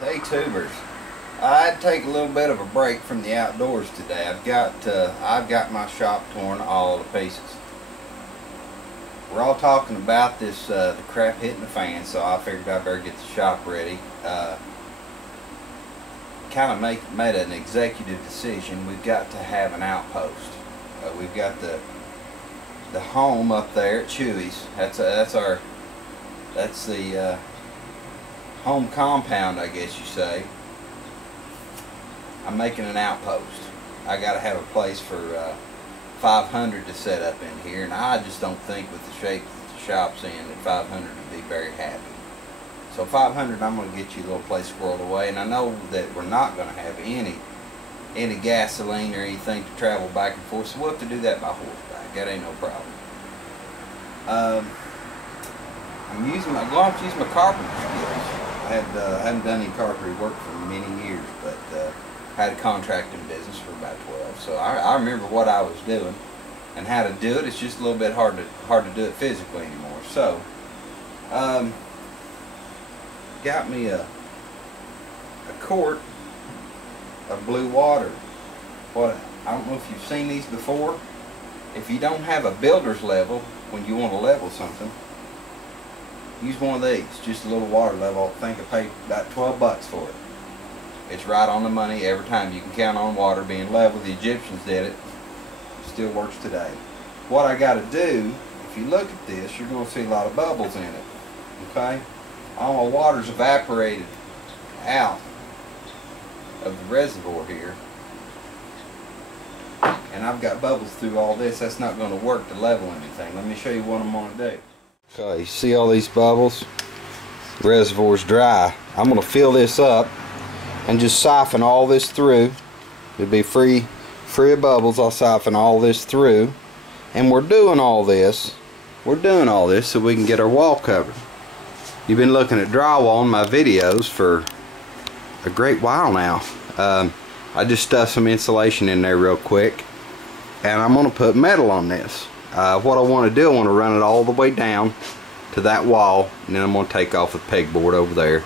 Hey tubers, I'd take a little bit of a break from the outdoors today. I've got my shop torn all to pieces. We're all talking about this the crap hitting the fan, so I figured I better get the shop ready. Kind of made an executive decision. We've got to have an outpost. We've got the home up there at Chewy's. That's the home compound, I guess you say. I'm making an outpost. I got to have a place for 500 to set up in here, and I just don't think with the shape that the shop's in that 500 would be very happy. So 500, I'm going to get you a little place squirreled away, and I know that we're not going to have any gasoline or anything to travel back and forth, so we'll have to do that by horseback. That ain't no problem. I'm going to have to use my carpenter skills. I haven't done any carpentry work for many years, but I had a contracting business for about 12, so I remember what I was doing and how to do it. It's just a little bit hard to do it physically anymore. So, got me a quart of blue water. I don't know if you've seen these before. If you don't have a builder's level when you want to level something, use one of these, just a little water level. I think I paid about 12 bucks for it. It's right on the money every time. You can count on water being level. The Egyptians did it. Still works today. What I got to do, if you look at this, you're going to see a lot of bubbles in it. Okay? All my water's evaporated out of the reservoir here. And I've got bubbles through all this. That's not going to work to level anything. Let me show you what I'm going to do. Okay, you see all these bubbles? The reservoir's dry. I'm going to fill this up and just siphon all this through. It'll be free of bubbles. I'll siphon all this through. And we're doing all this so we can get our wall covered. You've been looking at drywall in my videos for a great while now. I just stuffed some insulation in there real quick, and I'm going to put metal on this. What I want to do, I want to run it all the way down to that wall, and then I'm going to take off the pegboard over there.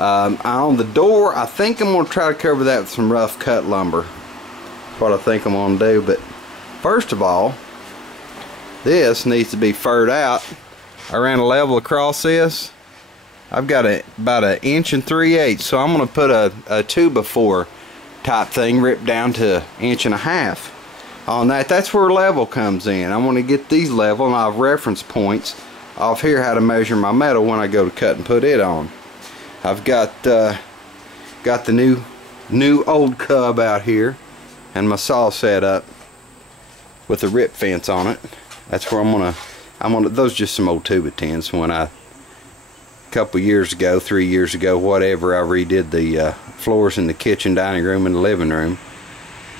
On the door, I think I'm going to try to cover that with some rough cut lumber. That's what I think I'm going to do. But first of all, this needs to be furred out. I ran a level across this. I've got about 1 3/8 inches, so I'm going to put a 2x4 type thing ripped down to 1.5 inches on that. That's where level comes in. I want to get these level, and I have reference points off here how to measure my metal when I go to cut and put it on. I've got the new old cub out here, and my saw set up with a rip fence on it. That's where I'm gonna those are just some old 2x10s. When a couple years ago, 3 years ago, whatever, I redid the floors in the kitchen, dining room, and the living room.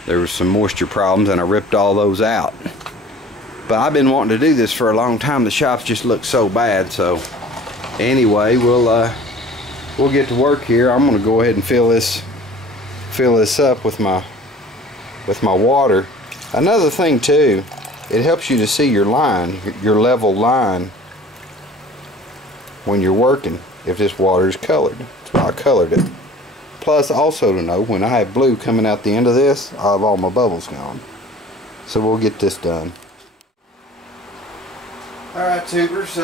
There was some moisture problems, and I ripped all those out. But I've been wanting to do this for a long time. The shops just look so bad. So anyway, we'll get to work here. I'm going to go ahead and fill this up with my water. Another thing too, it helps you to see your line, your level line, when you're working, if this water is colored. That's why I colored it. Plus also to know when I have blue coming out the end of this, I'll have all my bubbles gone. So we'll get this done. Alright tubers,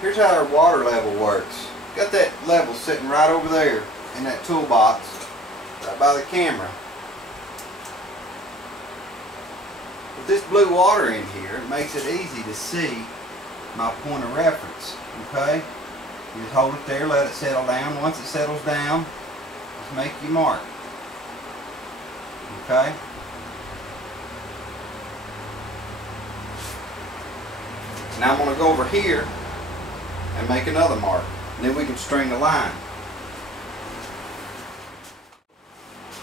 here's how our water level works. Got that level sitting right over there in that toolbox, right by the camera. With this blue water in here, it makes it easy to see my point of reference. Okay? You just hold it there, let it settle down. Once it settles down, just make your mark. Okay? Now I'm going to go over here and make another mark. And then we can string the line.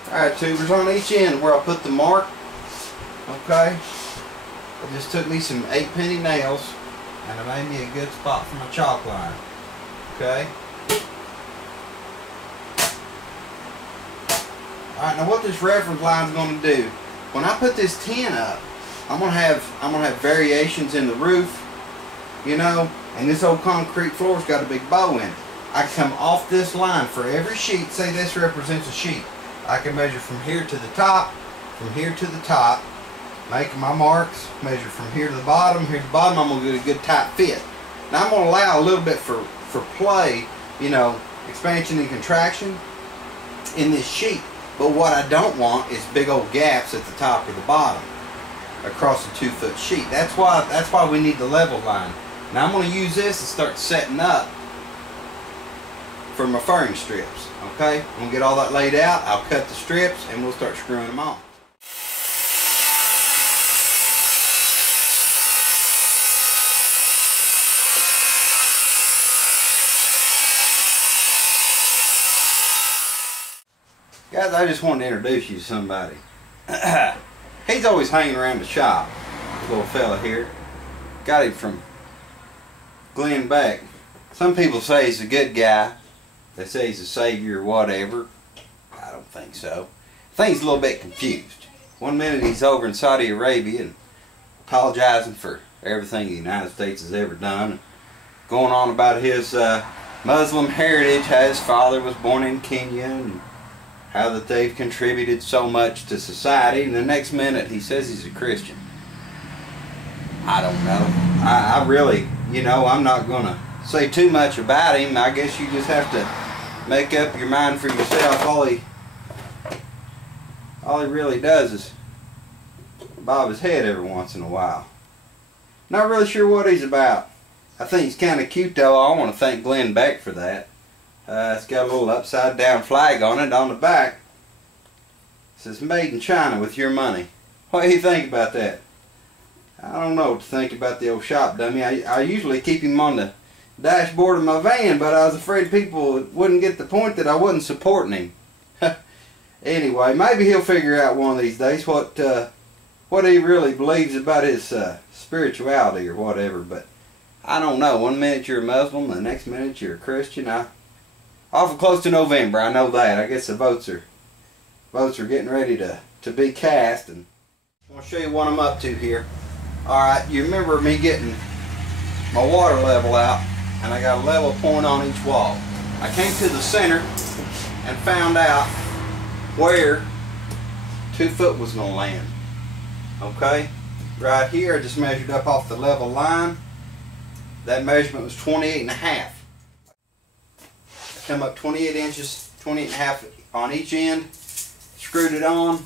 Alright tubers, on each end where I put the mark, okay, I just took me some 8-penny nails and I made me a good spot for my chalk line. Okay? Alright, now what this reference line is going to do, when I put this tin up, I'm gonna have variations in the roof, you know, and this old concrete floor's got a big bow in it. I come off this line for every sheet. Say this represents a sheet. I can measure from here to the top, from here to the top, make my marks, measure from here to the bottom, here to the bottom. I'm going to get a good tight fit. Now I'm going to allow a little bit for play, you know, expansion and contraction in this sheet. But what I don't want is big old gaps at the top or the bottom across a 2-foot sheet. That's why we need the level line. Now I'm going to use this and start setting up for my furring strips. Okay, I'm going to get all that laid out. I'll cut the strips and we'll start screwing them on. Guys, I just wanted to introduce you to somebody. He's always hanging around the shop. This little fella here. Got him from Glenn Beck. Some people say he's a good guy. They say he's a savior or whatever. I don't think so. I think he's a little bit confused. One minute he's over in Saudi Arabia and apologizing for everything the United States has ever done. And going on about his Muslim heritage, how his father was born in Kenya and how that they've contributed so much to society, and the next minute he says he's a Christian. I don't know. I really, you know, I'm not going to say too much about him. I guess you just have to make up your mind for yourself. All he really does is bob his head every once in a while. Not really sure what he's about. I think he's kind of cute though. I want to thank Glenn Beck for that. It's got a little upside down flag on it on the back. It says made in China with your money. What do you think about that? I don't know what to think about the old shop dummy. I usually keep him on the dashboard of my van, but I was afraid people wouldn't get the point that I wasn't supporting him. Anyway, maybe he'll figure out one of these days what he really believes about his spirituality or whatever, but I don't know. One minute you're a Muslim, the next minute you're a Christian. Awful close to November, I know that. I guess the votes are getting ready to be cast, and I'm going to show you what I'm up to here. Alright, you remember me getting my water level out, and I got a level point on each wall. I came to the center and found out where 2 foot was going to land. Okay, right here I just measured up off the level line. That measurement was 28.5. Come up 28 inches, 28.5 on each end, screwed it on.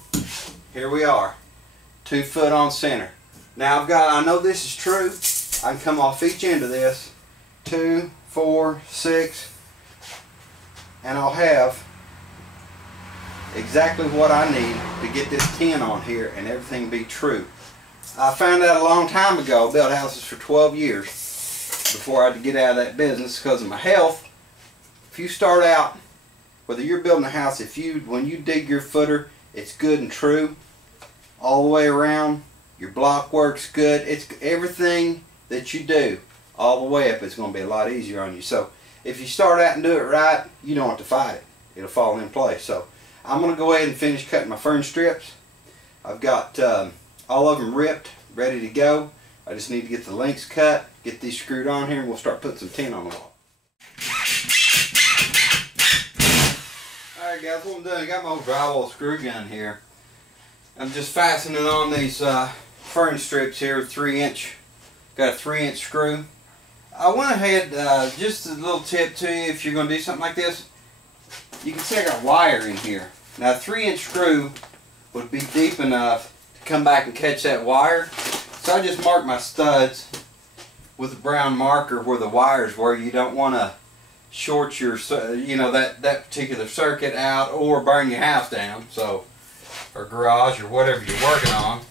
Here we are, 2 foot on center. Now I know this is true. I can come off each end of this, 2, 4, 6, and I'll have exactly what I need to get this 10 on here and everything be true. I found out a long time ago. I built houses for 12 years before I had to get out of that business because of my health. If you start out, whether you're building a house, when you dig your footer, it's good and true all the way around. Your block work's good. It's everything that you do all the way up. It's going to be a lot easier on you. So if you start out and do it right, you don't have to fight it. It'll fall in place. So I'm going to go ahead and finish cutting my fern strips. I've got all of them ripped, ready to go. I just need to get the links cut, get these screwed on here, and we'll start putting some tin on the wall. Alright guys, what I'm doing, I got my old drywall screw gun here. I'm just fastening on these fern strips here, 3-inch. Got a 3-inch screw. I went ahead, just a little tip to you, if you're going to do something like this, you can see I got wire in here. Now a 3-inch screw would be deep enough to come back and catch that wire. So I just marked my studs with a brown marker where the wires were. You don't want to short your, you know, that particular circuit out or burn your house down, so, or garage or whatever you're working on.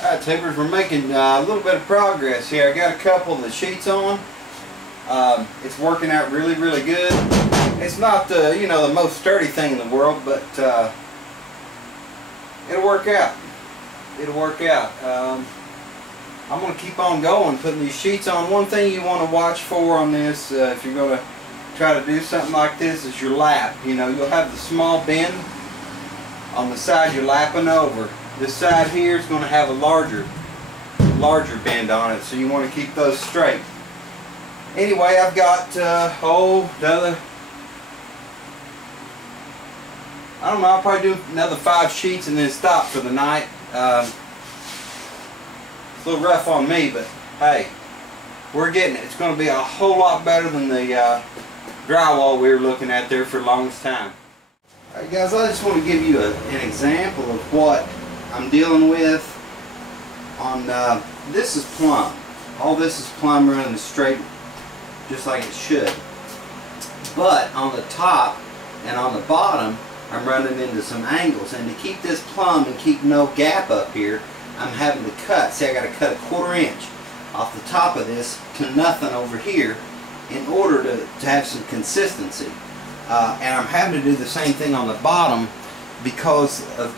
Alright tubers, we're making a little bit of progress here. I got a couple of the sheets on. It's working out really, really good. It's not the, you know, the most sturdy thing in the world, but it'll work out. It'll work out. I'm going to keep on going, putting these sheets on. One thing you want to watch for on this, if you're going to try to do something like this, is your lap. You know, you'll have the small bend on the side you're lapping over. This side here is going to have a larger larger bend on it, so you want to keep those straight. Anyway, I've got another, I don't know, I'll probably do another 5 sheets and then stop for the night. It's a little rough on me, but hey, we're getting it. It's going to be a whole lot better than the drywall we were looking at there for the longest time. Alright guys, I just want to give you an example of what I'm dealing with on, this is plumb. All this is plumb running straight just like it should. But on the top and on the bottom, I'm running into some angles, and to keep this plumb and keep no gap up here, I'm having to cut. See, I got to cut a 1/4 inch off the top of this to nothing over here in order to have some consistency. And I'm having to do the same thing on the bottom because of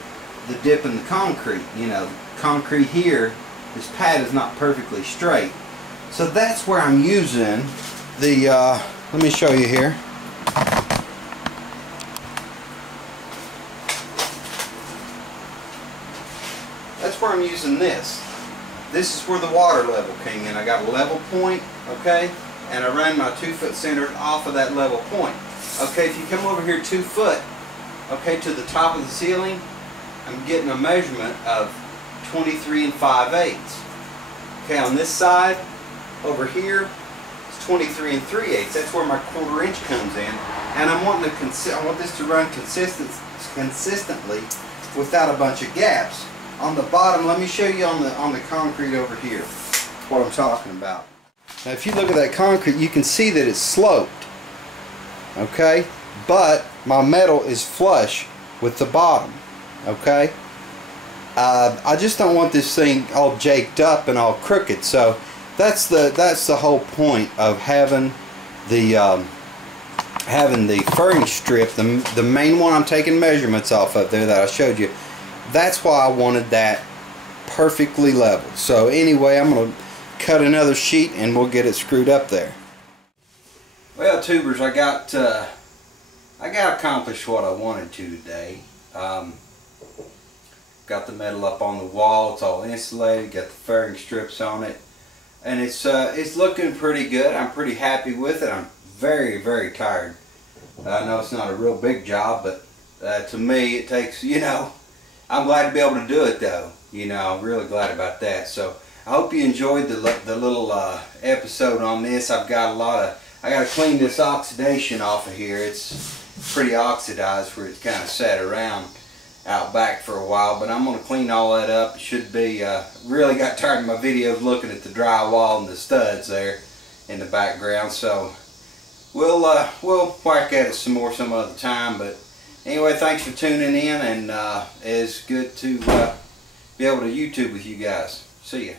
the dip in the concrete. You know, concrete here, this pad is not perfectly straight. So that's where I'm using the, let me show you here. That's where I'm using this. This is where the water level came in. I got a level point, okay, and I ran my 2-foot centers off of that level point. Okay, if you come over here 2 foot, okay, to the top of the ceiling, I'm getting a measurement of 23 5/8. Okay, on this side, over here, it's 23 3/8. That's where my 1/4 inch comes in, and I want this to run consistently without a bunch of gaps. On the bottom, let me show you on the concrete over here what I'm talking about. Now if you look at that concrete, you can see that it's sloped, okay, but my metal is flush with the bottom, okay. I just don't want this thing all jaked up and all crooked, so that's the whole point of having the furring strip, the main one I'm taking measurements off of there that I showed you. That's why I wanted that perfectly level. So anyway, I'm going to cut another sheet and we'll get it screwed up there. Well, tubers, I got accomplished what I wanted to today. Got the metal up on the wall. It's all insulated. Got the furring strips on it, and it's looking pretty good. I'm pretty happy with it. I'm very, very tired. I know it's not a real big job, but to me, it takes, you know. I'm glad to be able to do it though. You know, I'm really glad about that. So I hope you enjoyed the little episode on this. I got to clean this oxidation off of here. It's pretty oxidized where it's kind of sat around out back for a while, but I'm going to clean all that up. It should be, really got tired of my videos looking at the drywall and the studs there in the background. So we'll whack at it some more some other time, but anyway, thanks for tuning in, and it's good to be able to YouTube with you guys. See ya.